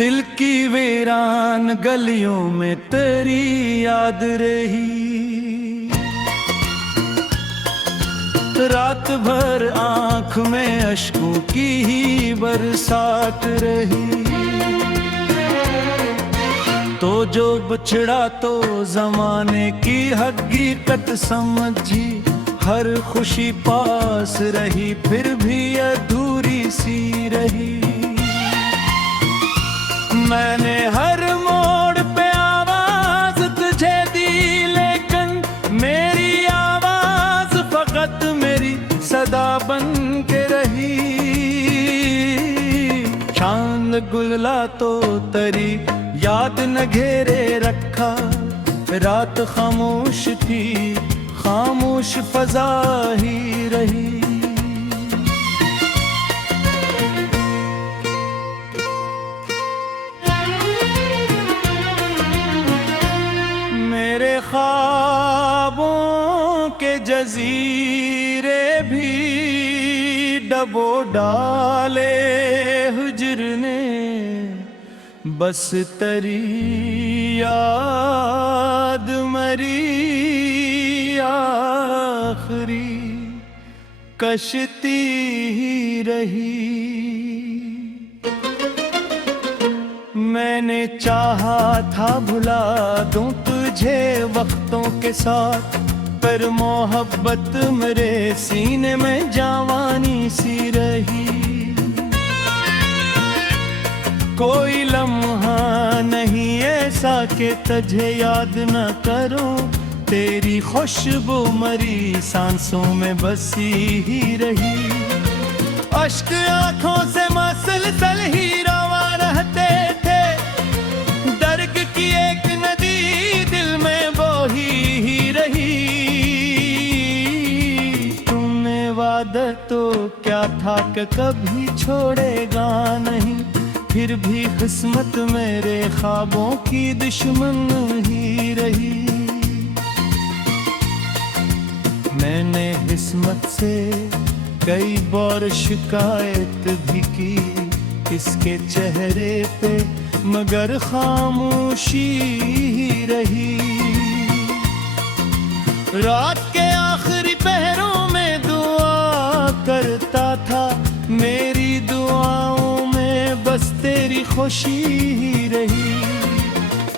दिल की वीरान गलियों में तेरी याद रही। रात भर आँख में अश्कों की ही बरसात रही। तो जो बिछड़ा तो जमाने की हकीकत समझी। हर खुशी पास रही फिर भी अधूरी सी रही। मैंने हर मोड़ पे आवाज तुझे दी, लेकिन मेरी आवाज फकत मेरी सदा बन के रही। चांद गुलला तो तरी याद न घेरे रखा। रात खामोश थी, खामोश फजा ही रही। मेरे ख्वाबों के जजीरे भी डबो डाले हुजर ने। बस तेरी याद मरी आखिरी कश्ती ही रही। मैंने चाहा था भुला दूं तुझे वक्तों के साथ, पर मोहब्बत मेरे सीने में जवानी सी रही। कोई लम्हा नहीं ऐसा कि तुझे याद न करूं। तेरी खुशबू मरी सांसों में बसी ही रही। अश्क आंखों से मसलसल ही रवा रहते थे। दर्द की एक नदी दिल में बोही ही रही। तुमने वादा तो क्या था कि कभी छोड़ेगा नहीं, फिर भी किस्मत मेरे ख्वाबों की दुश्मन ही रही। मैंने किस्मत से कई बार शिकायत भी की इसके चेहरे पे, मगर खामोशी ही रही। रात के आखिरी पहरों में दुआ करता था, मेरी दुआओं में बस तेरी खुशी ही रही।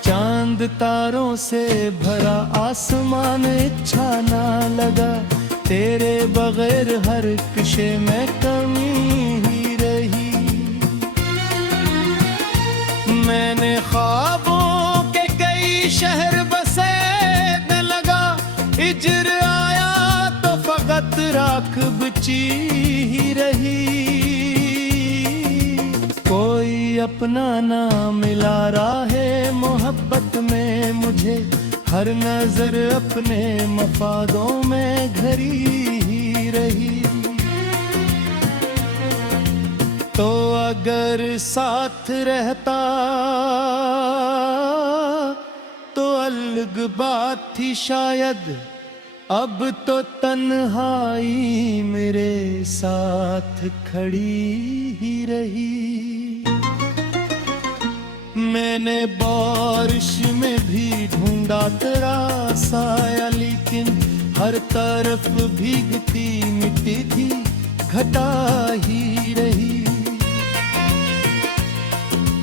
चांद तारों से भरा आसमान अच्छा ना लगा, तेरे बगैर हर किसे में कमी ही रही। मैंने ख्वाबों के कई शहर बसे न लगा, हिजर आया तो फकत राख बची ही रही। कोई अपना ना मिला राहे मोहब्बत में मुझे, हर नजर अपने मफादों में घरी ही रही। तो अगर साथ रहता तो अलग बात थी शायद, अब तो तन्हाई मेरे साथ खड़ी ही रही। मैंने बारिश में भी ढूंढा तेरा साया, लेकिन हर तरफ भीगती मिट्टी थी, घटा ही रही।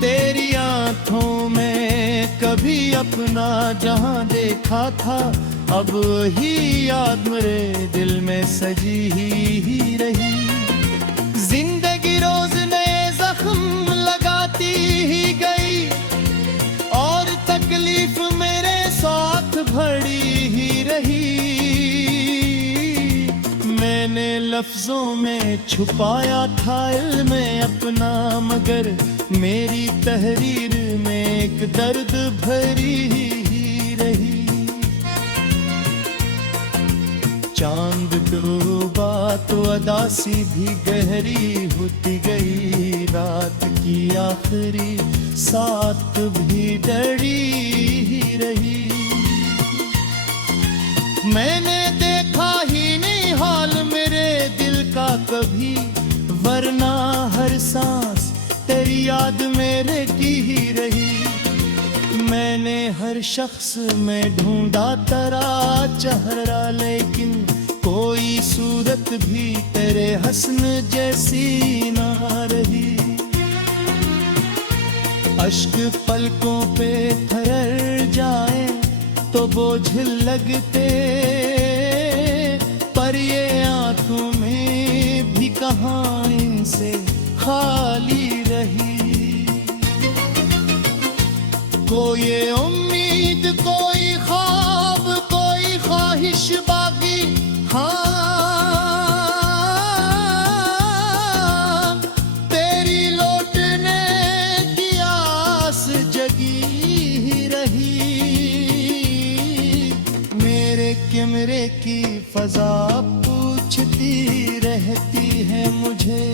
तेरी आंखों में कभी अपना जहां देखा था, अब ही याद मेरे दिल में सजी ही रही। जिंदगी रोज नए जख्म लगाती ही गई, और तकलीफ मेरे साथ भरी ही रही। मैंने लफ्जों में छुपाया था इल्म अपना, मगर मेरी तहरीर में एक दर्द भरी ही रही। चांद डूबा तो अदासी भी गहरी होती गई, रात की आखिरी साथ भी डरी ही रही। मैंने देखा ही नहीं हाल मेरे दिल का कभी, वरना हर सांस तेरी याद मेरे की ही रही। मैंने हर शख्स में ढूंढा तेरा चेहरा, लेकिन कोई सूरत भी तेरे हस्न जैसी ना रही। अश्क पलकों पे ठहर जाए तो बोझ लगते, पर ये आंखों में भी कहाँ इनसे खाली रही। कोई उम्मीद, कोई ख्वाब, कोई ख्वाहिश बाकी, हाँ तेरी लौटने की आस जगी रही। मेरे कैमरे की फजा पूछती रहती है मुझे,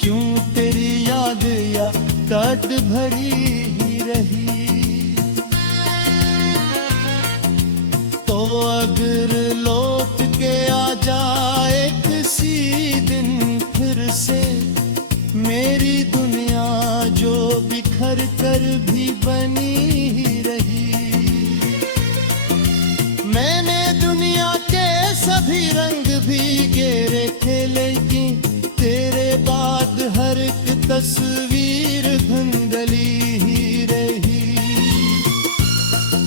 क्यों तेरी याद या काट भरी ही रही। तो अगर लौट के आ जाए किसी दिन फिर से मेरी दुनिया जो बिखर कर भी बनी ही रही। मैंने दुनिया के सभी रंग भी गेरे थे, लेकिन तेरे बाद हर एक तस्वीर धुंधली ही रही।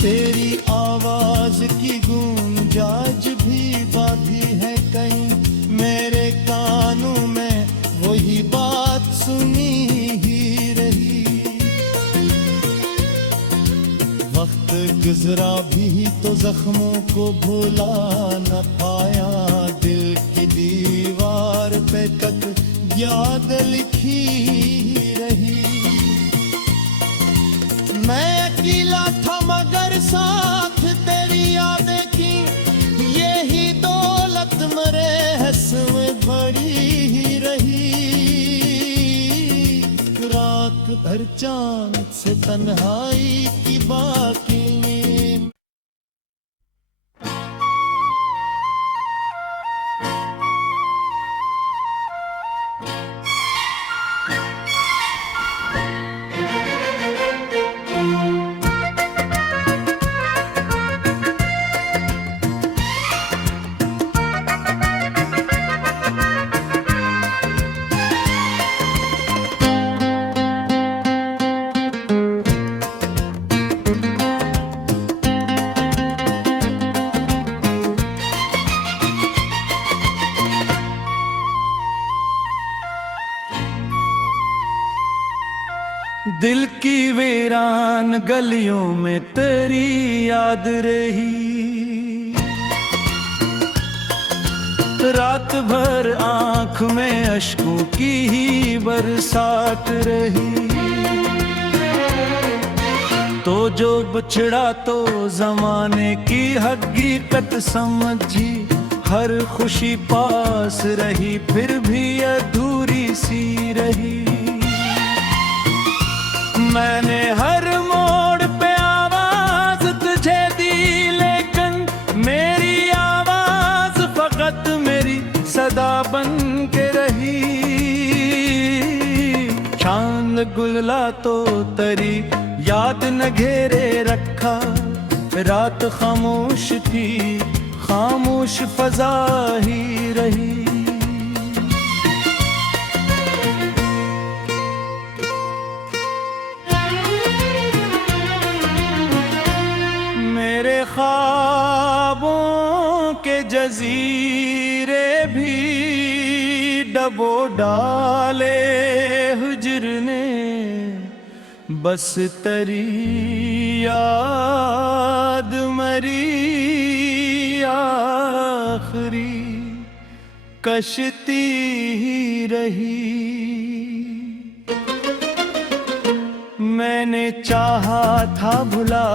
तेरी आवाज की गूंज आज भी बाधी है कहीं मेरे कानों में, वही बात सुनी ही रही। वक्त गुजरा भी तो जख्मों को भुला न पाया, दिल की दीवार पे तक याद लिखी रही। मैं अकेला था मगर साथ तेरी यादें की, यही दौलत मेरे हस्न में भरी ही रही। रात भर चांद से तन्हाई की बाकी, दिल की वीरान गलियों में तेरी याद रही। रात भर आंख में अश्कों की ही बरसात रही। तो जो बिछड़ा तो जमाने की हकीकत समझी, हर खुशी पास रही फिर भी अधूरी सी रही। मैंने हर मोड़ पे आवाज तुझे दी, लेकिन मेरी आवाज फकत मेरी सदा बन के रही। चांद गुलला तो तेरी याद न घेरे रखा, रात खामोश थी खामोश फजा ही रही। मेरे ख्वाबों के जजीरे भी डबो डाले हुज्र ने, बस तेरी याद मरी आखिरी कश्ती ही रही। मैंने चाहा था भुला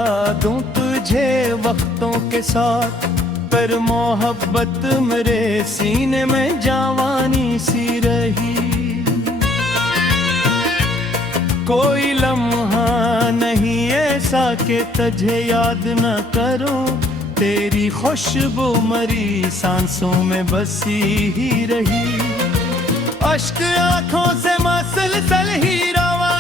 दूं तुझे वक्तों के साथ, पर मोहब्बत मेरे सीने में जवानी सी रही। कोई लम्हा नहीं ऐसा कि तुझे याद न करूं, तेरी खुशबू मरी सांसों में बसी ही रही। अश्क आंखों से मसलसल ही रवा,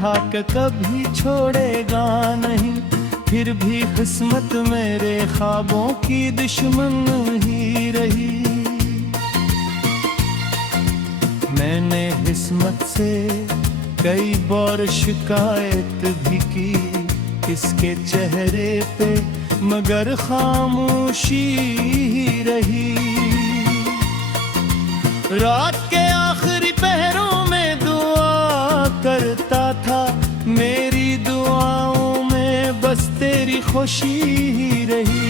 था कि कभी छोड़ेगा नहीं, फिर भी किस्मत मेरे ख्वाबों की दुश्मन ही रही। मैंने किस्मत से कई बार शिकायत भी की इसके चेहरे पे, मगर खामोशी ही रही। रात के आखिरी पहरों में दुआ करता था, मेरी दुआओं में बस तेरी खुशी ही रही।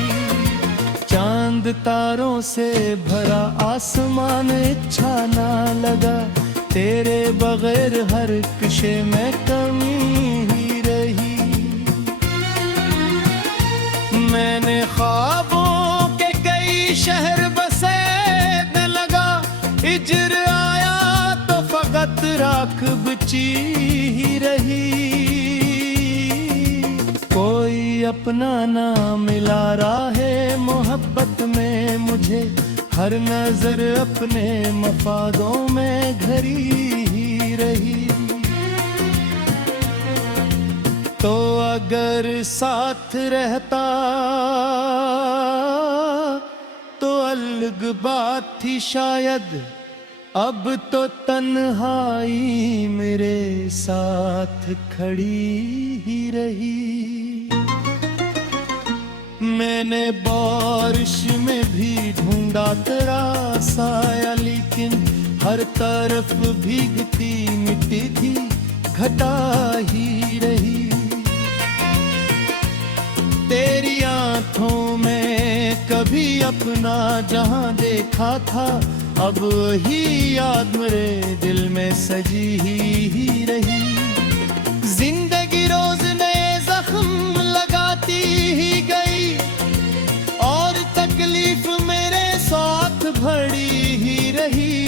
चांद तारों से भरा आसमान अच्छा ना लगा, तेरे बगैर हर किसे में कमी ही रही। मैंने ख्वाबों के कई शहर बसे न लगा, हिजर आया तो फकत राख बची ही रही। कोई अपना ना मिला राहे मोहब्बत में मुझे, हर नजर अपने मफादों में घरी ही रही। तो अगर साथ रहता तो अलग बात थी शायद, अब तो तन्हाई मेरे साथ खड़ी ही रही। मैंने बारिश में भी ढूंढा तेरा साया, लेकिन हर तरफ भीगती मिट्टी थी घटा ही रही। तेरी आंखों में कभी अपना जहां देखा था, अब वही याद मेरे दिल में सजी ही रही। जिंदगी रोज नए जख्म लगाती ही गई, और तकलीफ मेरे साथ भरी ही रही।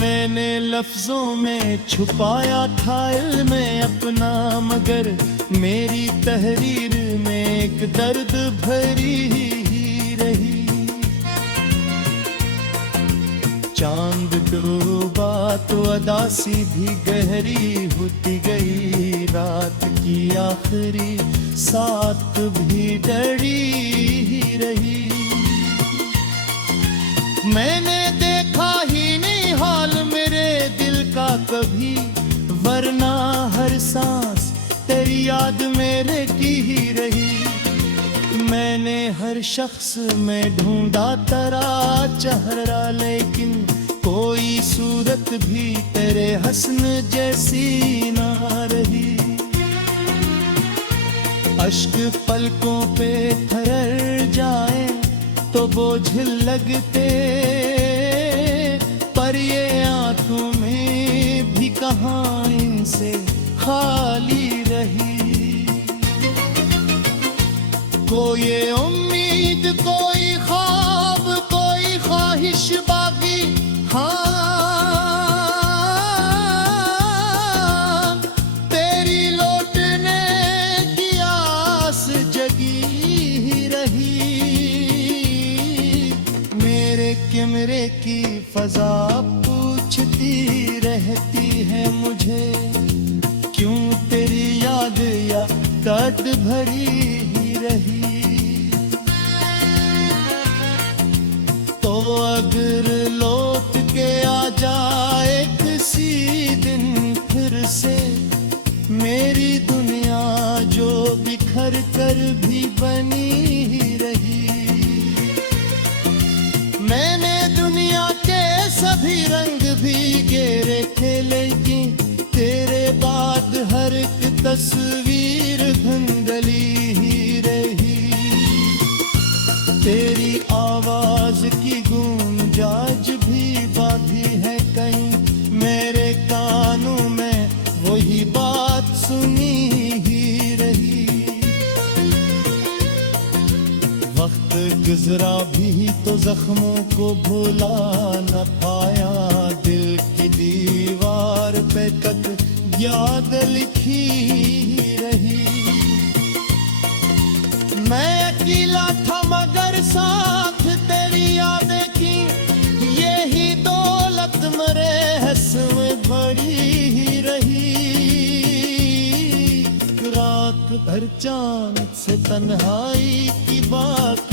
मैंने लफ्जों में छुपाया था इल्म अपना, मगर मेरी तहरीर में एक दर्द भरी ही रही। चांद डूबा तो अदासी भी गहरी होती गई, रात की आखिरी साथ भी डरी ही रही। मैंने देखा ही नहीं हाल मेरे दिल का कभी, वरना हर सांस तेरी याद मेरे की ही रही। मैंने हर शख्स में ढूंढा तेरा चेहरा, लेकिन कोई सूरत भी तेरे हस्न जैसी ना रही। अश्क पलकों पे ठहर जाए तो बोझ लगते, पर ये आंखों में भी कहाँ इनसे खाली रही। कोई उम्मीद, कोई ख्वाब, कोई ख्वाहिश बाकी, हाँ तेरी लौटने की आस जगी ही रही। मेरे कैमरे की फजा पूछती रहती है मुझे, क्यों तेरी याद या दर्द भरी ही रही। तो अगर लौट के आ जाए किसी दिन फिर से मेरी दुनिया, जो बिखर कर भी बनी ही रही। मैंने दुनिया के सभी रंग भी गेरे थे, लेकिन तेरे बाद हर एक तस्वीर धुंधली ही रही। तेरी आवाज की गूंज आज भी बाधी है कहीं, मेरे कानों में वही बात सुनी ही रही। वक्त गुजरा भी तो जख्मों को भुला न पाया, दिल की दीवार पे तक याद लिखी रही। मैं अकेला था मगर साथ तेरी यादें की, यही दौलत मेरे हस्म बड़ी ही रही। हर चांद से तन्हाई की बात